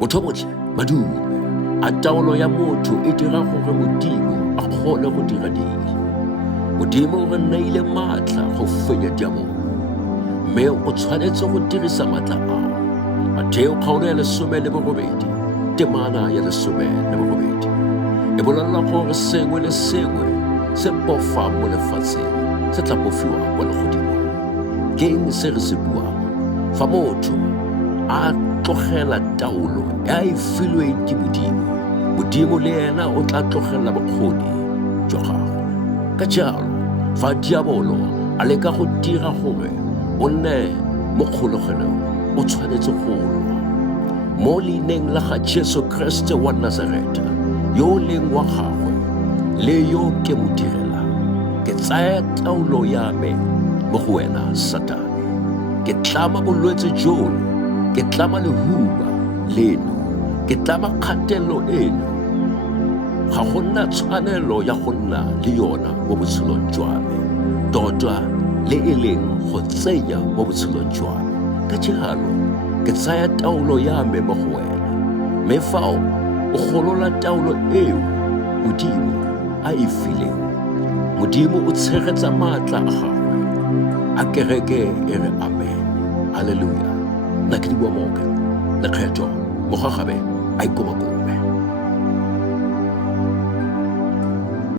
Motho o motle, madume. A taolo ya motho e dira gore Modimo a kgone go dira dilo. Modimo o re neile maatla go fenya diabolo, mme o tshwanetse go dirisa maatla ao. Mateo kgaolo ya 18, temana ya 18. E bolelela gore sengwe le sengwe se pofang mo lefatsheng se tla pofiwa kwa legodimong. Ke eng se re se buang? Fa motho a tlogela taolo e a e filweng ke Modimo, Modimo le ena o tla tlogela bokgoni jwa gagwe. Ka jalo, fa diabolo a leka go dira gore o nne mo kgologelong, o tshwanetse go lwa mo leineng la ga Jesu Kriste wa Nazareta, yo o leng wa gagwe le yo ke mo direlang. Ke tsaya taolo ya me mo go wena Satane. Ke tlama bolwetse jono, ke tlama lehuba leno, ke tlama kgatelelo eno. Ga go nna tshwanelo ya go nna le yona mo botshelong jwa me, tota le e leng go tsenya mo botshelong jwa me. Ka jalo, ke tsaya taolo ya me mo go wena, mme fa o golola taolo eo Modimo a e fileng, Modimo o tshegetsa maatla a gagwe. A kereke e re amen. Haleluya. Nna ke di bua moke lekgetho mogagabe a ikomakome.